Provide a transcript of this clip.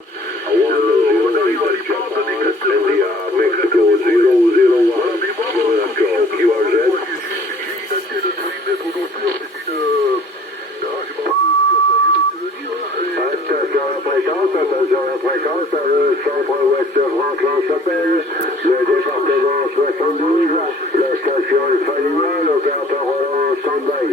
On arrive à l'hypante des 4 Mexico 001. D'accord, qui va jeter? Attention à la fréquence, le centre-ouest Franklin-Chapelle, le département 72, la station Alpha Lima, l'opérateur en stand-by.